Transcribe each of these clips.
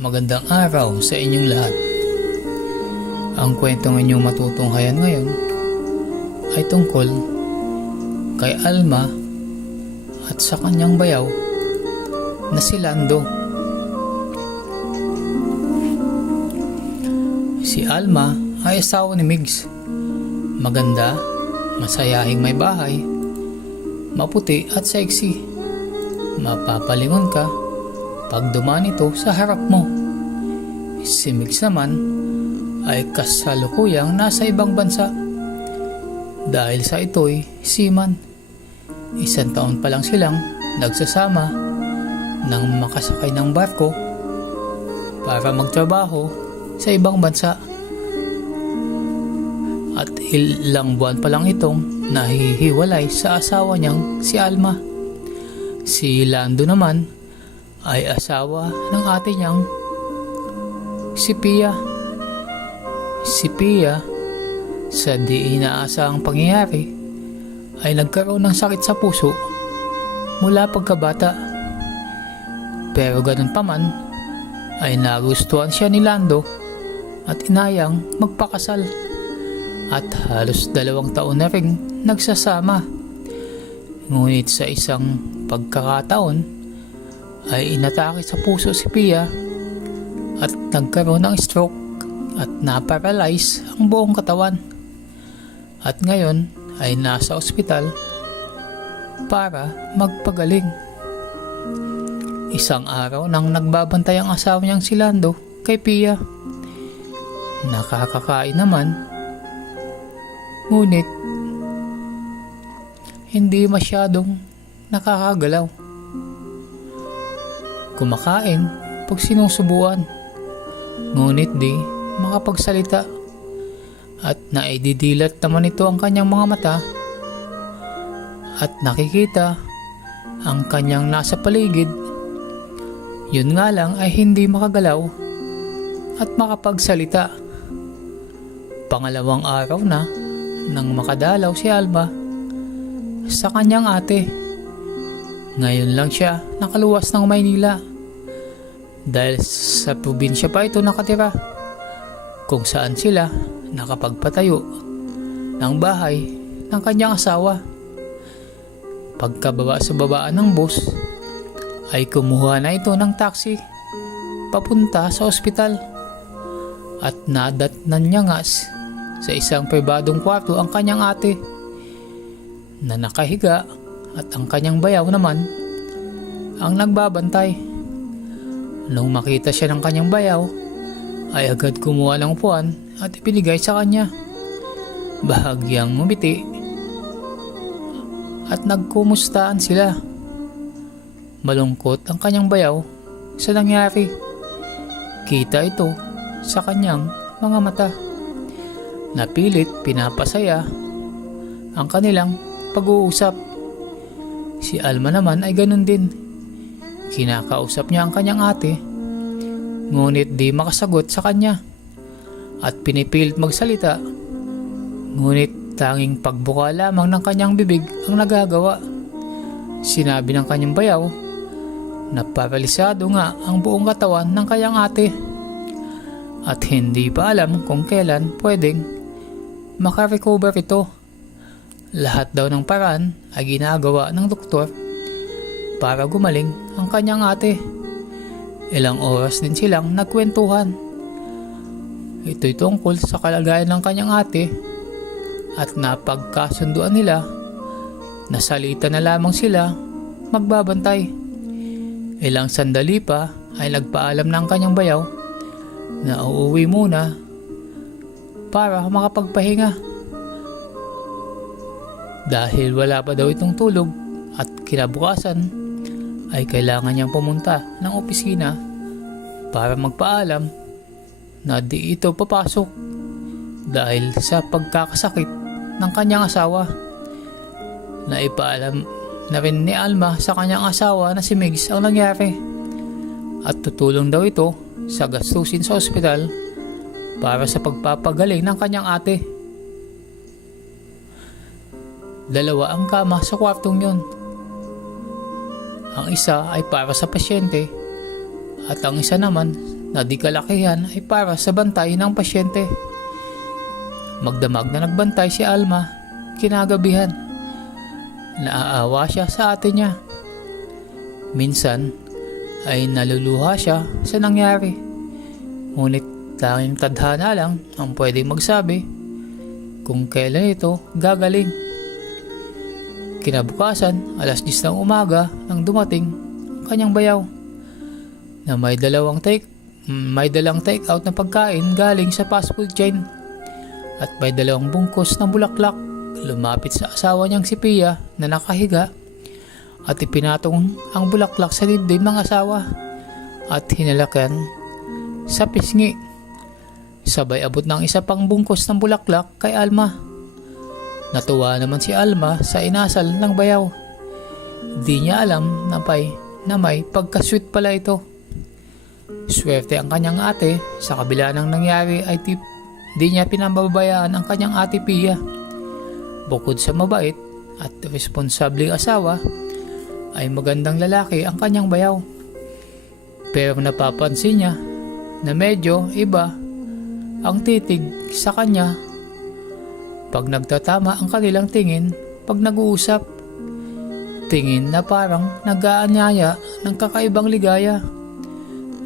Magandang araw sa inyong lahat. Ang kwentong inyong matutunghayan ngayon ay tungkol kay Alma at sa kanyang bayaw na si Lando. Si Alma ay asawa ni Migs. Maganda, masayahing may bahay, maputi at sexy. Mapapalingon ka pag dumaan ito sa harap mo. Si Migs naman ay kasalukuyang nasa ibang bansa dahil sa ito'y seaman. 1 taon pa lang silang nagsasama nang makasakay ng barko para magtrabaho sa ibang bansa. At ilang buwan pa lang itong nahihiwalay sa asawa niyang si Alma. Si Lando naman ay asawa ng ate niyang si Pia. Si Pia, sa di inaasahang pangyayari, ay nagkaroon ng sakit sa puso mula pagkabata. Pero ganun pa man, ay nagustuhan siya ni Lando at inayang magpakasal. At halos 2 taon na rin nagsasama. Ngunit sa isang pagkakataon ay inatake sa puso si Pia at nagkaroon ng stroke at na-paralyze ang buong katawan. At ngayon ay nasa ospital para magpagaling. Isang araw nang nagbabantay ang asawa niyang si Lando kay Pia. Nakakakain naman, ngunit hindi masyadong nakakagalaw. Kumakain pag sinusubuan, ngunit di makapagsalita. At naididilat naman ito ang kanyang mga mata at nakikita ang kanyang nasa paligid. Yun nga lang ay hindi makagalaw at makapagsalita. Pangalawang araw na nang makadalaw si Alma sa kanyang ate. Ngayon lang siya nakaluwas ng Maynila dahil sa probinsya pa ito nakatira, kung saan sila nakapagpatayo ng bahay ng kanyang asawa. Pagkababa sa babaan ng bus ay kumuha na ito ng taxi papunta sa ospital at nadatnan niya nga sa isang pribadong kwarto ang kanyang ate na nakahiga at ang kanyang bayaw naman ang nagbabantay. Nung makita siya ng kanyang bayaw ay agad kumuha ng upuan at ibinigay sa kanya. Bahagyang ngumiti at nagkumustaan sila. Malungkot ang kanyang bayaw sa nangyari. Kita ito sa kanyang mga mata. Napilit pinapasaya ang kanilang pag-uusap. Si Alma naman ay ganun din. Kinakausap niya ang kanyang ate, ngunit di makasagot sa kanya at pinipilit magsalita, ngunit tanging pagbuka lamang ng kanyang bibig ang nagagawa. Sinabi ng kanyang bayaw na paralisado nga ang buong katawan ng kanyang ate at hindi pa alam kung kailan pwedeng makarecover ito. Lahat daw ng paraan ay ginagawa ng doktor para gumaling ang kanyang ate. Ilang oras din silang nagkwentuhan. Ito'y tungkol sa kalagayan ng kanyang ate at napagkasunduan nila na salita na lamang sila magbabantay. Ilang sandali pa ay nagpaalam ng kanyang bayaw na uuwi muna para makapagpahinga dahil wala pa daw itong tulog at kinabukasan ay kailangan niyang pumunta ng opisina para magpaalam na di ito papasok dahil sa pagkakasakit ng kanyang asawa. Naipaalam na rin ni Alma sa kanyang asawa na si Migs ang nangyari at tutulong daw ito sa gastusin sa ospital para sa pagpapagaling ng kanyang ate. 2 ang kama sa kwartong yon. Ang isa ay para sa pasyente at ang isa naman na di kalakihan ay para sa bantay ng pasyente. Magdamag na nagbantay si Alma kinagabihan. Naaawa siya sa ate niya. Minsan ay naluluha siya sa nangyari. Ngunit tanging tadhana lang ang pwedeng magsabi kung kailan ito gagaling. Kinabukasan, alas 10 ng umaga nang dumating ang kanyang bayaw na may dalang take out na pagkain galing sa fast food chain at may 2 bungkus ng bulaklak. Lumapit sa asawa niyang si Pia na nakahiga at ipinatong ang bulaklak sa dibdib ng asawa at hinalakan sa pisngi. Sabay abot ng isa pang bungkus ng bulaklak kay Alma. Natuwa naman si Alma sa inasal ng bayaw. Di niya alam na may pagkasweet pala ito. Swerte ang kanyang ate, sa kabila ng nangyari ay di niya pinababayaan ang kanyang ate Pia. Bukod sa mabait at responsableng asawa, ay magandang lalaki ang kanyang bayaw. Pero napapansin niya na medyo iba ang titig sa kanya pag nagtatama ang kanilang tingin pag nag-uusap. Tingin na parang nag-aanyaya ng kakaibang ligaya.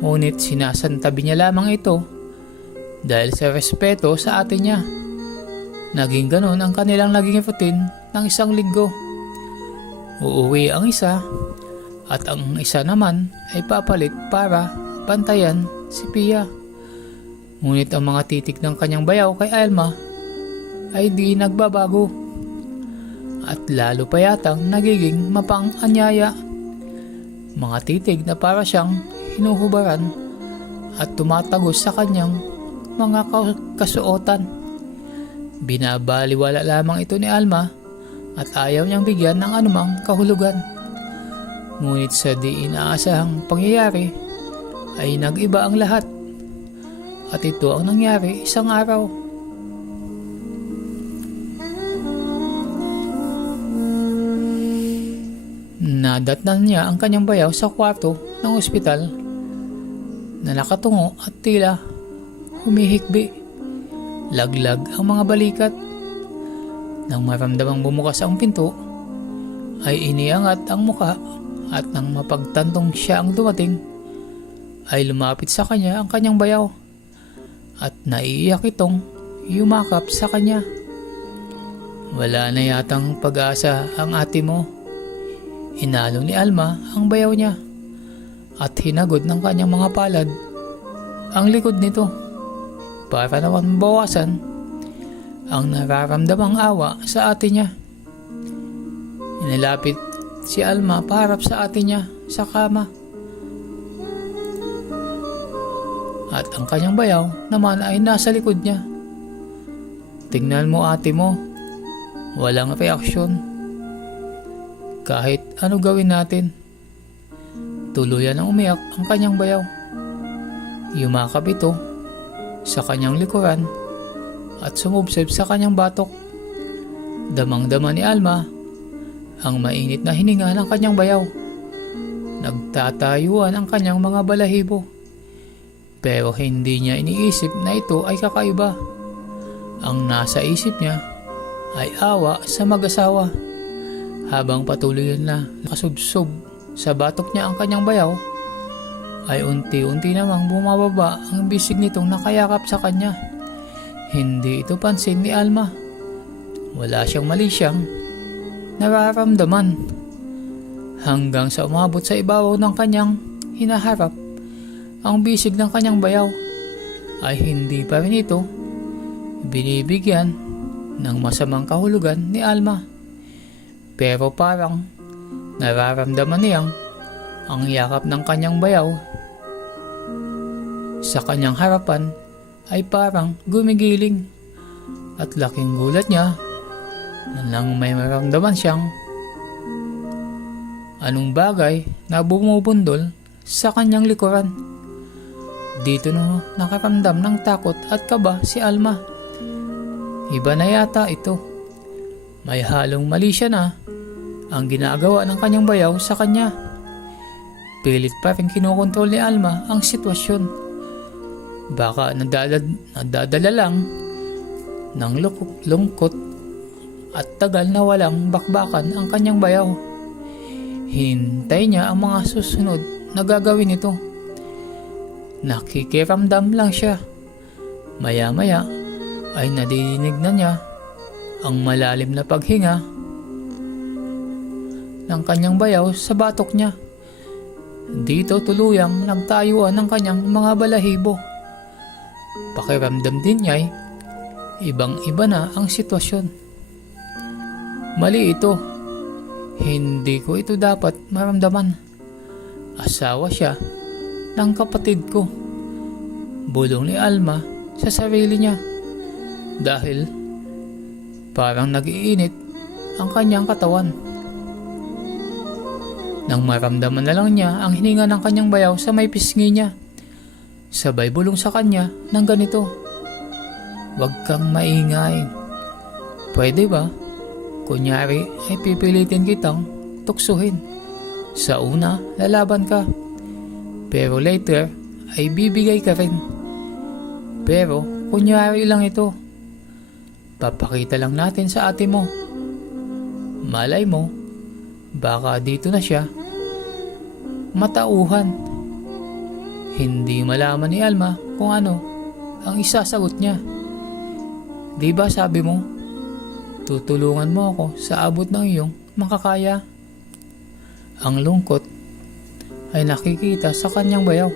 Ngunit sinasantabi niya lamang ito dahil sa respeto sa ate niya. Naging ganon ang kanilang naging routine ng isang linggo. Uuwi ang isa at ang isa naman ay papalit para bantayan si Pia. Ngunit ang mga titik ng kanyang bayaw kay Alma ay di nagbabago at lalo pa yatang nagiging mapang-anyaya. Mga titig na para siyang hinuhubaran at tumatagos sa kanyang mga kasuotan. Binabaliwala lamang ito ni Alma at ayaw niyang bigyan ng anumang kahulugan. Ngunit sa di inaasahang pangyayari ay nag-iba ang lahat. At ito ang nangyari isang araw. Nadatnan niya ang kanyang bayaw sa kwarto ng ospital na nakatungo at tila humihikbi. Laglag ang mga balikat. Nang maramdamang bumukas ang pinto, ay iniangat ang muka at nang mapagtantong siya ang dumating, ay lumapit sa kanya ang kanyang bayaw at naiiyak itong yumakap sa kanya. Wala na yatang pag-asa ang ate mo. Inalo ni Alma ang bayaw niya at hinagod ng kanyang mga palad ang likod nito para naman bawasan ang nararamdamang awa sa ate niya. Inilapit si Alma paharap sa ate niya sa kama. At ang kanyang bayaw naman ay nasa likod niya. Tingnan mo ate mo, walang reaksyon. Kahit ano gawin natin. Tuluyan ang umiyak ang kanyang bayaw. Yumakap ito sa kanyang likuran at sumubsib sa kanyang batok. Damang-dama ni Alma ang mainit na hininga ng kanyang bayaw. Nagtatayuan ang kanyang mga balahibo. Pero hindi niya iniisip na ito ay kakaiba. Ang nasa isip niya ay awa sa mag-asawa. Habang patuloy na nakasubsob sa batok niya ang kanyang bayaw, ay unti-unti namang bumababa ang bisig nitong nakayakap sa kanya. Hindi ito pansin ni Alma. Wala siyang mali siyang nararamdaman. Hanggang sa umabot sa ibabaw ng kanyang hinaharap, ang bisig ng kanyang bayaw ay hindi pa rin ito binibigyan ng masamang kahulugan ni Alma. Pero parang nararamdaman niyang ang yakap ng kanyang bayaw sa kanyang harapan ay parang gumigiling at laking gulat niya nang may maramdaman siyang anong bagay na bumubundol sa kanyang likuran. Dito na nakaramdam ng takot at kaba si Alma. Iba na yata ito. May halong mali siya na ang ginagawa ng kanyang bayaw sa kanya. Pilit pa rin kinokontrol ni Alma ang sitwasyon. Baka nadadala lang ng lungkot at tagal na walang bakbakan ang kanyang bayaw. Hintay niya ang mga susunod na gagawin nito. Nakikiramdam lang siya. Maya-maya ay nadidinig na niya ang malalim na paghinga ng kanyang bayaw sa batok niya. Dito tuluyang nagtayuan ng kanyang mga balahibo. Pakiramdam din niya ay ibang-iba na ang sitwasyon. Mali ito. Hindi ko ito dapat maramdaman. Asawa siya ng kapatid ko. Bulong ni Alma sa sarili niya. Dahil parang nag-iinit ang kanyang katawan. Nang maramdaman na lang niya ang hininga ng kanyang bayaw sa may pisngi niya, sabay bulong sa kanya ng ganito. Huwag kang maingay. Pwede ba? Kunyari ay pipilitin kitang tuksuhin. Sa una, lalaban ka. Pero later, ay bibigay ka rin. Pero, kunyari lang ito. Papakita lang natin sa ate mo. Malay mo, baka dito na siya matauhan. Hindi malaman ni Alma kung ano ang isasagot niya. Di ba sabi mo, tutulungan mo ako sa abot ng iyong makakaya? Ang lungkot ay nakikita sa kanyang bayaw.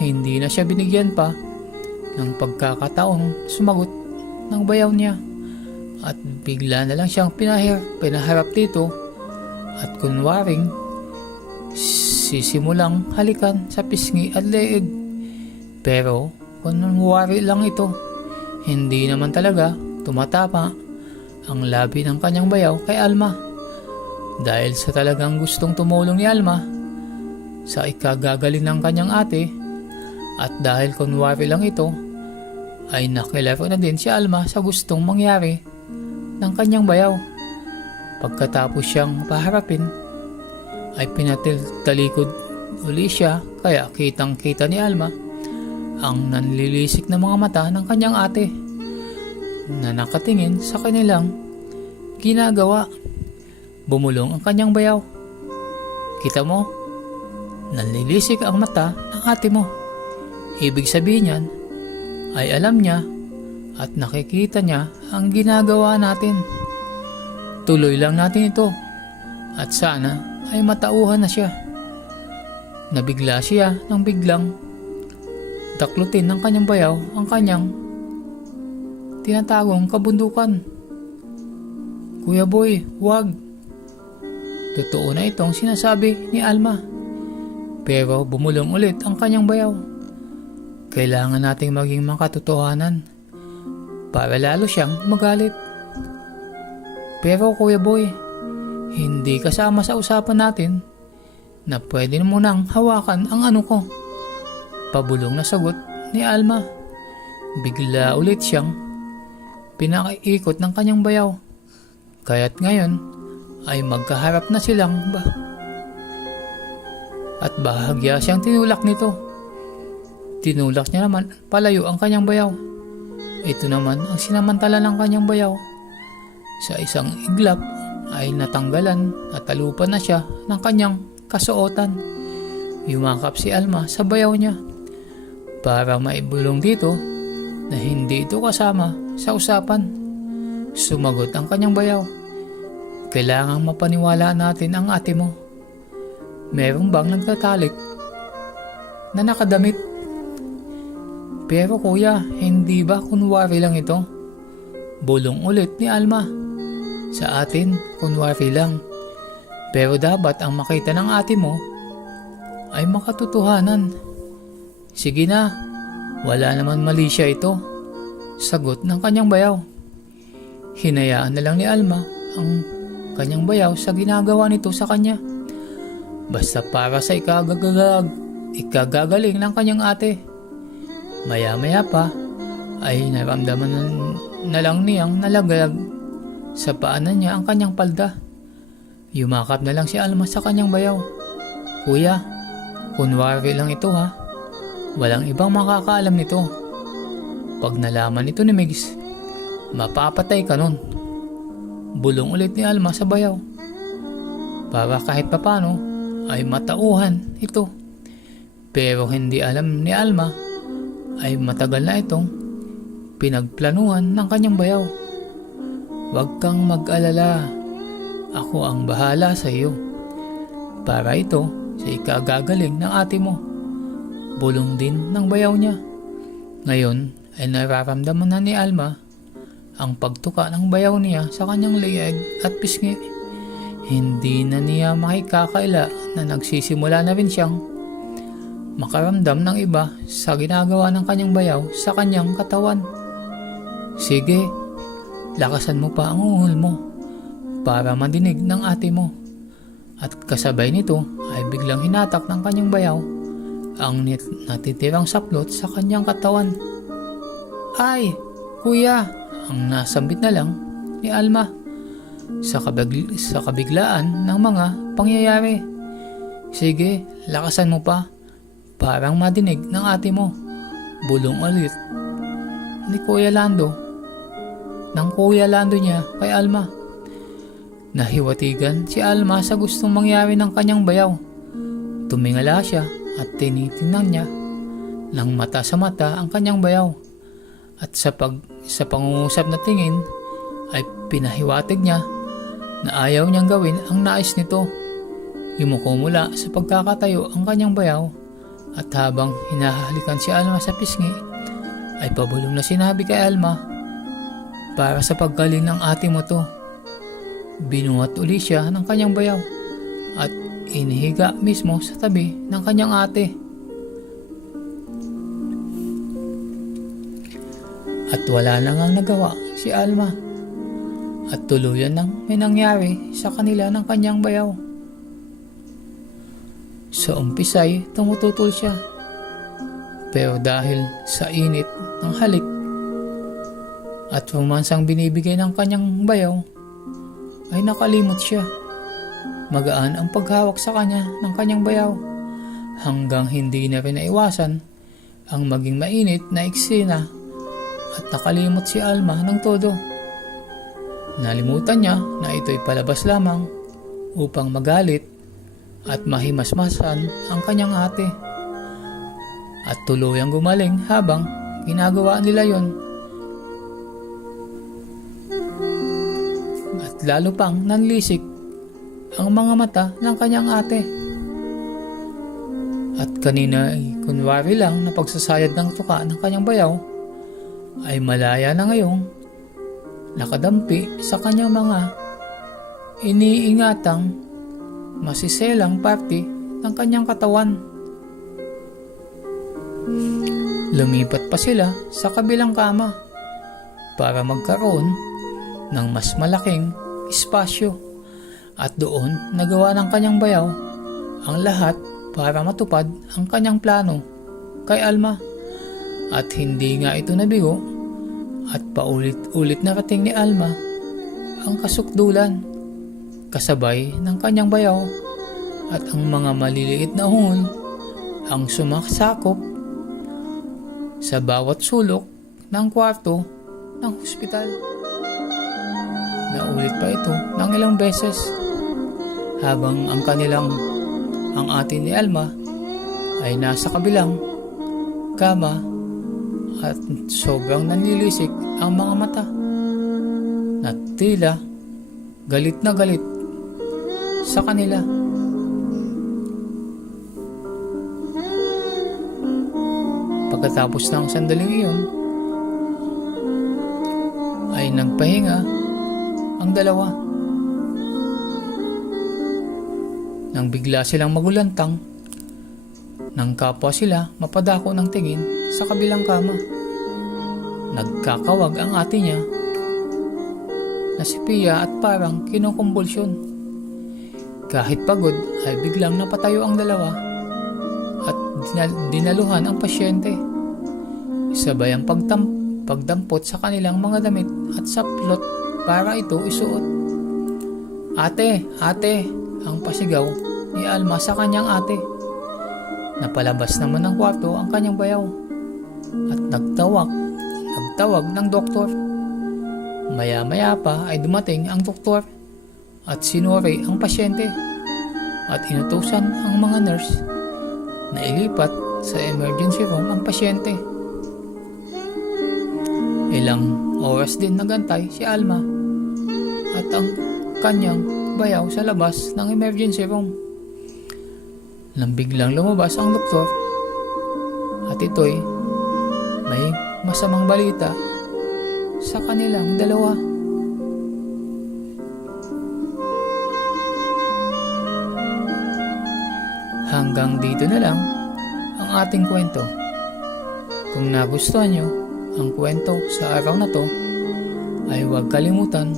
Hindi na siya binigyan pa ng pagkakataong sumagot ng bayaw niya. At bigla na lang siyang pinaharap dito at kunwaring sisimulang halikan sa pisngi at leeg. Pero kunwari lang ito, hindi naman talaga tumatama ang labi ng kanyang bayaw kay Alma. Dahil sa talagang gustong tumulong ni Alma sa ikagagaling ng kanyang ate, at dahil kunwari lang ito, ay nakilaro na din si Alma sa gustong mangyari ng kanyang bayaw. Pagkatapos siyang paharapin, ay pinatalikod uli siya, kaya kitang kita ni Alma ang nanlilisik na mga mata ng kanyang ate na nakatingin sa kanilang ginagawa. Bumulong ang kanyang bayaw. Kita mo, nanlilisik ang mata ng ate mo. Ibig sabihin niyan ay alam niya at nakikita niya ang ginagawa natin. Tuloy lang natin ito at sana ay matauhan na siya. Nabigla siya nang biglang daklutin ng kanyang bayaw ang kanyang tinatagong kabundukan. Kuya Boy, wag. Totoo na itong sinasabi ni Alma. Pero bumulong ulit ang kanyang bayaw. Kailangan nating maging makatotohanan para lalo siyang magalit. Pero Kuya Boy, hindi kasama sa usapan natin na pwede mo nang hawakan ang ano ko. Pabulong na sagot ni Alma. Bigla ulit siyang pinakaikot ng kanyang bayaw. Kaya't ngayon ay magkaharap na silang at bahagya siyang tinulak nito. Tinulak niya naman palayo ang kanyang bayaw. Ito naman ang sinamantala ng kanyang bayaw. Sa isang iglap ay natanggalan at talupan na siya ng kanyang kasuotan. Yumakap si Alma sa bayaw niya para maibulong dito na hindi ito kasama sa usapan. Sumagot ang kanyang bayaw. Kailangang mapaniwala natin ang ate mo. Meron bang nagtatalik na nakadamit? Pero kuya, hindi ba kunwari lang ito? Bulong ulit ni Alma. Sa atin, kunwari lang. Pero dapat ang makita ng ate mo ay makatotohanan. Sige na, wala naman mali siya ito. Sagot ng kanyang bayaw. Hinayaan na lang ni Alma ang kanyang bayaw sa ginagawa nito sa kanya. Basta para sa ikagagaling ng kanyang ate. Maya-maya pa ay naramdaman na lang niyang nalaglag sa paanan niya ang kanyang palda. Yumakap na lang si Alma sa kanyang bayaw. Kuya, kunwari lang ito ha. Walang ibang makakaalam nito. Pag nalaman ito ni Migs, mapapatay ka nun. Bulong ulit ni Alma sa bayaw. Para kahit papano ay matauhan ito. Pero hindi alam ni Alma ay matagal na itong pinagplanuhan ng kanyang bayaw. Huwag kang mag-alala. Ako ang bahala sa iyo. Para ito sa ikagagaling ng ate mo. Bulong din ng bayaw niya. Ngayon ay nararamdaman na ni Alma ang pagtuka ng bayaw niya sa kanyang leeg at pisngi. Hindi na niya makikakaila na nagsisimula na rin siyang makaramdam ng iba sa ginagawa ng kanyang bayaw sa kanyang katawan. Sige, lakasan mo pa ang uhol mo para madinig ng ate mo. At kasabay nito ay biglang hinatak ng kanyang bayaw ang natitirang saplot sa kanyang katawan. Ay, kuya! Ang nasambit na lang ni Alma sa kabiglaan ng mga pangyayari. Sige, lakasan mo pa. Parang madinig ng ate mo. Bulong ulit ni Kuya Lando. Ng Kuya Lando niya kay Alma. Nahiwatigan si Alma sa gustong mangyari ng kanyang bayaw. Tumingala siya at tinitingnan niya ng mata sa mata ang kanyang bayaw. At sa pangungusap na tingin ay pinahiwatig niya na ayaw niyang gawin ang nais nito. Yumuko mula sa pagkakatayo ang kanyang bayaw at habang hinahalikan si Alma sa pisngi ay pabulong na sinabi kay Alma, para sa paggaling ng ate mo to. Binuhat uli siya ng kanyang bayaw at inihiga mismo sa tabi ng kanyang ate. At wala na ngang nagawa si Alma at tuluyan nang may nangyari sa kanila ng kanyang bayaw. Sa umpisay tumututol siya, pero dahil sa init ng halik at romansang binibigay ng kanyang bayaw ay nakalimot siya. Magaan ang paghawak sa kanya ng kanyang bayaw hanggang hindi na rin naiwasan ang maging mainit na eksena at nakalimot si Alma ng todo. Nalimutan niya na ito'y palabas lamang upang magalit at mahimasmasan ang kanyang ate. At tuluyang gumaling habang ginagawa nila yon. At lalo pang nanlisik ang mga mata ng kanyang ate. At kanina ay kunwari lang na pagsasayad ng tuka ng kanyang bayaw ay malaya na ngayong nakadampi sa kanyang mga iniingatang masiselang parte ng kanyang katawan. Lumipat pa sila sa kabilang kama para magkaroon ng mas malaking espasyo at doon nagawa ng kanyang bayaw ang lahat para matupad ang kanyang plano kay Alma. At hindi nga ito nabigo at paulit-ulit narating ni Alma ang kasukdulan kasabay ng kanyang bayaw at ang mga maliliit na hungol ang sumasakop sa bawat sulok ng kwarto ng hospital. Naulit pa ito ng ilang beses habang ang ate ni Alma ay nasa kabilang kama at sobrang nanlilisik ang mga mata na tila galit na galit sa kanila. Pagkatapos ng sandaling iyon ay nagpahinga ang dalawa nang bigla silang magulantang nang kapwa sila mapadako ng tingin sa kabilang kama. Nagkakawag ang ate niya na si Pia at parang kinukumbulsyon. Kahit pagod ay biglang napatayo ang dalawa at dinaluhan ang pasyente. Sabay ang pagdampot sa kanilang mga damit at saplot para ito isuot. Ate! Ate! Ang pasigaw ni Alma sa kanyang ate. Napalabas naman ng kwarto ang kanyang bayaw at nagtawag ng doktor. Maya-maya pa ay dumating ang doktor at sinuri ang pasyente at inutusan ang mga nurse na ilipat sa emergency room ang pasyente. Ilang oras din nagantay si Alma at ang kanyang bayaw sa labas ng emergency room. Nang biglang lumabas ang doktor at ito'y may masamang balita sa kanilang dalawa. Hanggang dito na lang ang ating kwento. Kung nagustuhan nyo ang kwento sa araw na to, ay huwag kalimutan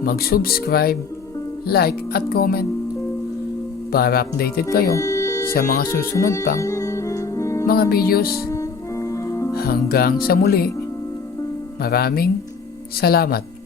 mag-subscribe, like at comment para updated kayo sa mga susunod pang mga videos. Hanggang sa muli, maraming salamat.